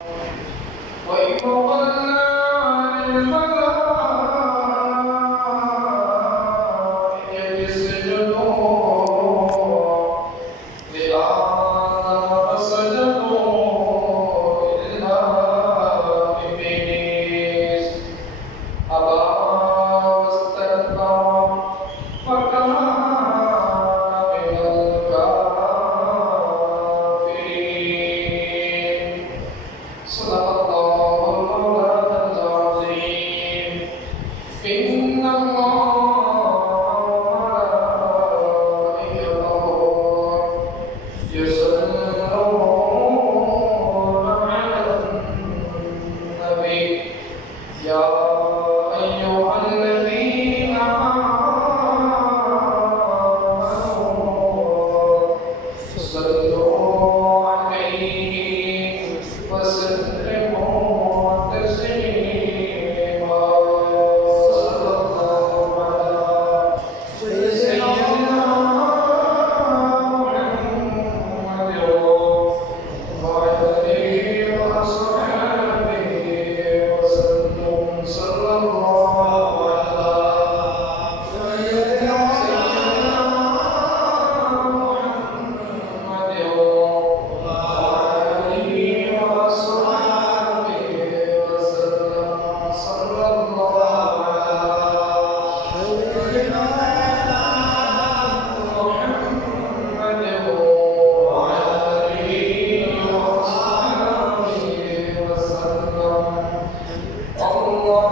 وإذ قلنا للملائكة اسجدوا لآدم فسجدوا إلا إبليس أبى واستكبر وكان من الكافرين. صدق الله المولانا العظيم. إن الله وملائكته يصلون على النبي يا أيها الذين آمنوا صلوا عليه وسلموا تسليما. صلى الله على سيدنا محمد وعلى آله وأصحابه وسلم. صلى الله على سيدنا محمد وعلى آله وأصحابه وسلم. صلى الله على سيدنا محمد وعلى آله وأصحابه وسلم. اللهم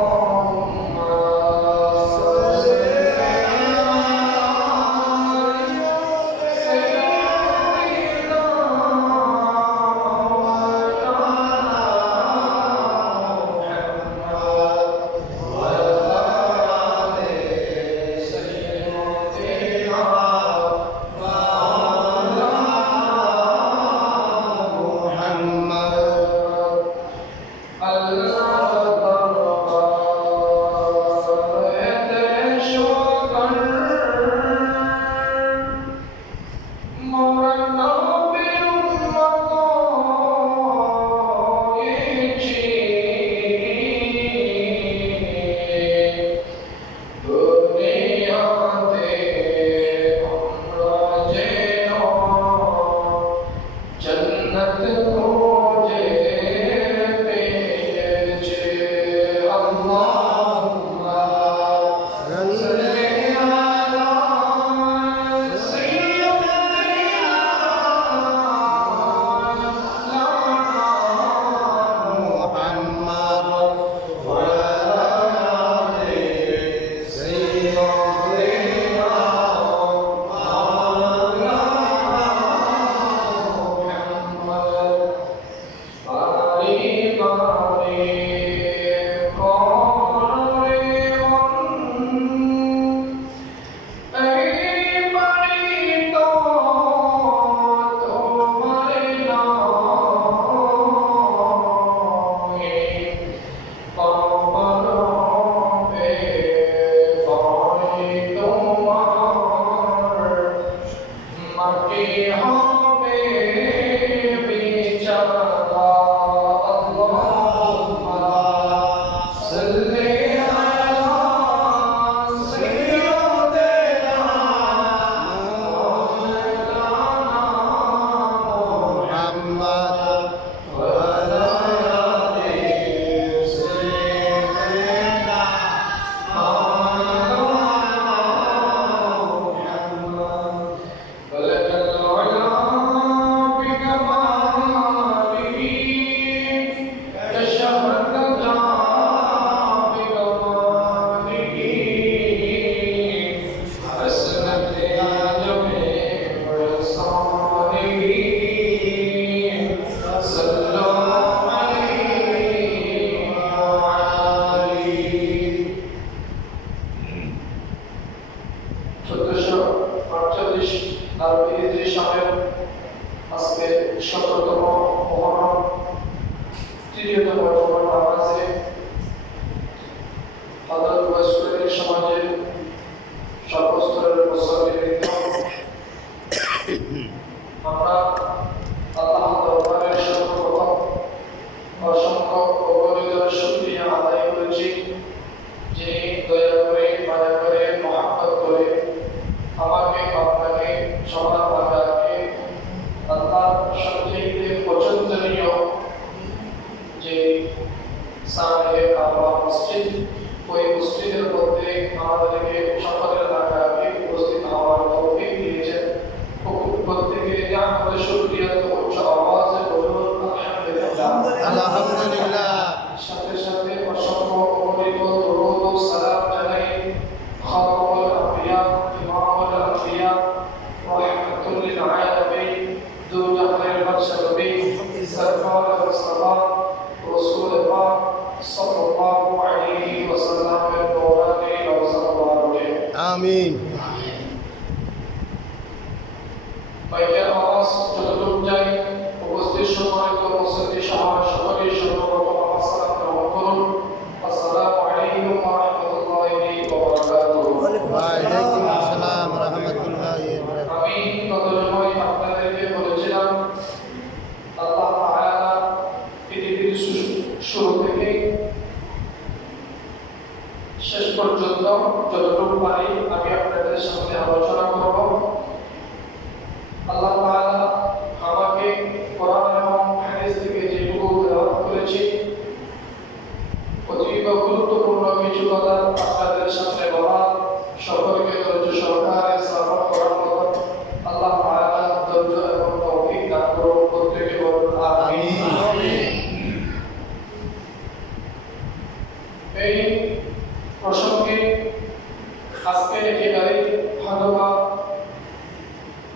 صل আমরা আল্লাহ দরবারে সর্বপ্রথম যে সামনে কাবা মসজিদ, ওই মসজিদের মধ্যে আমাদেরকে সকলের এলাকাকে উপস্থিত হওয়ার তৌফিক দিয়েছেন। প্রত্যেকে আমাদের শুকরিয়া তো উচ্চ আওয়াজে বলুন আলহামদুলিল্লাহ। আলহামদুলিল্লাহ। সাথে সাথে অসংখ্য অগণিত দরুদ ও সালাম জানাই খাতামুল আম্বিয়া ইমামুল আম্বিয়া রাহমাতুল লিল আলামিন দু জাহানের বাদশা নবী সরকার মুস্তাফা রাসূল পাক সাল্লাল্লাহু আলাইহি ওয়াসাল্লামের নূরানি রওজা মুবারকে আমিন। বাইকের আওয়াজ যতটুকু যায় উপস্থিত সম্মানিত মুসল্লি সমাজ সকলেই সর্বপ্রথম আমার সালাম গ্রহণ করুন। আসসালামু আলাইকুম ওয়া রাহমাতুল্লাহি ওয়া বারাকাতুহু। ওয়া আলাইকুম আসসালাম ওয়া রাহমাতুল্লাহি ওয়া বারাকাতুহু। আমি গত জুমায় আপনাদেরকে বলেছিলাম আল্লাহ তাআলা পৃথিবীর শুরু থেকে শেষ পর্যন্ত যতটুকু পারি আমি আপনাদের সামনে আলোচনা করব। আল্লাহ তাআলা আমাকে কোরআন এবং হাদিস থেকে যেটুকু তেলাওয়াত করেছি অতীব গুরুত্বপূর্ণ কিছু কথা আপনাদের সামনে বলা, সকলকে ধৈর্য সহকারে শ্রবণ করার মতো আল্লাহ তাআলা ধৈর্য এবং তৌফিক দান করুন। প্রত্যেকে বলুন আমিন। এই প্রসঙ্গে আজকে একেবারে হয়তোবা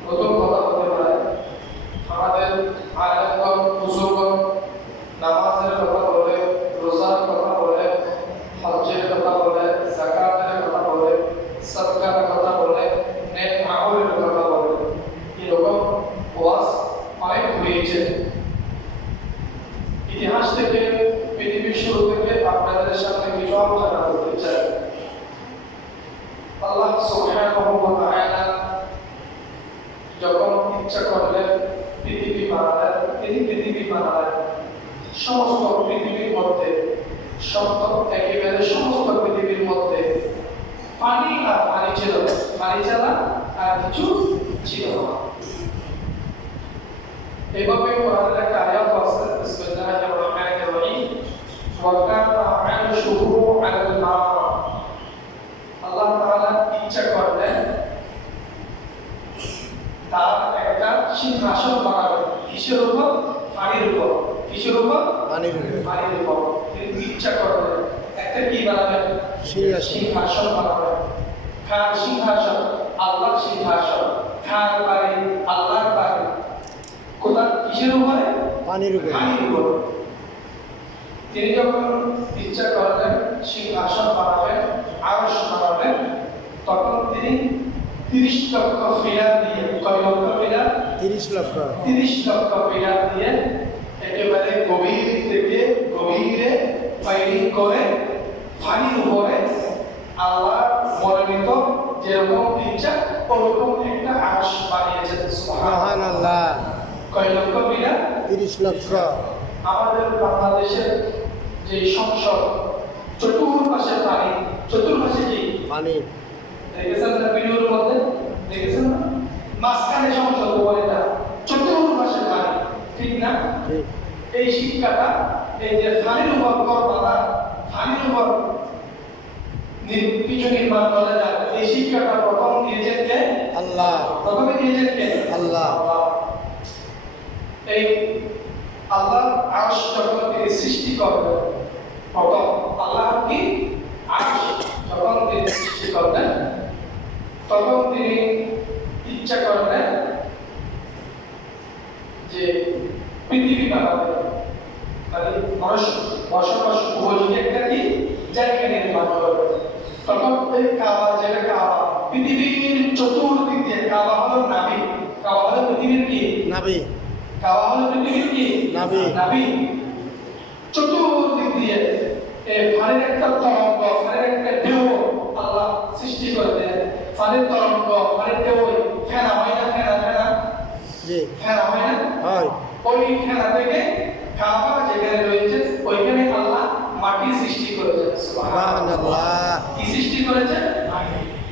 নতুন কথা হতে পারে। আমাদের আলেমগণ বুজুর্গগণ নামাজের কথা বলে, রোজার কথা বলে, হজ্জের কথা বলে, যাকাতের কথা বলে, সদকার কথা বলে, নেক আমলের কথা বলে, এরকম ওয়াজ অনেক হয়েছে। ইতিহাস থেকে পৃথিবীর শুরু থেকে আপনাদের সামনে কিছু আলোচনা করতে চাই। আল্লাহ সুবহানাহু ওয়া তাআলা যখন ইচ্ছা করলেন পৃথিবী বানালেন, তিনি পৃথিবী বানালেন। সমস্ত পৃথিবীর মধ্যে একেবারে সমস্ত পৃথিবীর মধ্যে পানি আর পানি ছিল, পানি ছাড়া আর কিছু ছিল না। এভাবে কোরআনের একটা আয়াত আছে, বিসমিল্লাহির রহমানির রহিম, ওয়া কানা আরশুহু আলাল মা। আল্লাহ তাআলা ইচ্ছা করলেন তার একটা সিংহাসন বানাবেন। কিসের উপর? পানির উপর। কিসের উপর? পানির উপর। পানির উপর। তিনি ইচ্ছা করলেন একটা কি বানাবেন? সিংহাসন বানাবেন। কার সিংহাসন? আল্লাহর সিংহাসন। কার বাড়ি? আল্লাহর বাড়ি। কোথায়? কিসের উপরে? পানির উপর। পানির উপর। তিনি যখন ইচ্ছা করলেন সিংহাসন বানাবেন, আরশ বানাবেন, তখন তিনি 30 লক্ষ পিলার দিয়ে, কয় লক্ষ পিলার? 30 লক্ষ। 30 লক্ষ পিলার দিয়ে একেবারে গভীর থেকে গভীরে ফাইলিং করে পানির উপরে আল্লাহ মনোনীত যেরকম ইচ্ছা ওরকম একটা আরশ বানিয়েছেন। সুবহানাল্লাহ। কয় লক্ষ পিলার? 30 লক্ষ। আমাদের বাংলাদেশের যে সংসদ চতুর্পাশে পানি, চতুর্পাশে কি পানি। দেখেছেন না ভিডিওর মধ্যে? দেখেছেন না? মাঝখানে সংসদ বলেটা চতুর্পাশে পানি, ঠিক না? ঠিক। এই শিক্ষাটা এই যে পানির উপর করবানা, পানির উপর কিছু নির্মাণ করা যায়, এই শিক্ষাটা প্রথম দিয়েছেন কে? আল্লাহ। প্রথমে দিয়েছেন কে? আল্লাহ। এই আল্লাহ আরশ যখন তিনি সৃষ্টি করবেন, প্রথম আল্লাহ কি আরশ যখন তিনি সৃষ্টি করবেন, তখন তিনি ইচ্ছা করলেন যে পৃথিবী বানাবেন, মানে মানুষ বসবাস উপযোগী একটা কি জায়গা নির্মাণ করবেন। তখন এই কাবা, যেটা কাবা পৃথিবীর চতুর্দিক দিয়ে, কাবা হলো নাভি, কাবা হলো পৃথিবীর কি নাভি। কাবা হলো পৃথিবীর কি নাভি। নাভি। চতুর্দিক দিয়ে এই পানির একটা তরঙ্গ, পানির একটা ঢেউ আল্লাহ সৃষ্টি করে দেন। পানির তরঙ্গ, পানির ঢেউ ফেনা হয় না? ফেনা জি। ফেনা হয় না? হয়। ওই ফেনা থেকে কাবা যেখানে রয়েছে ওইখানে আল্লাহ মাটি সৃষ্টি করেছেন। সুবহানাল্লাহ।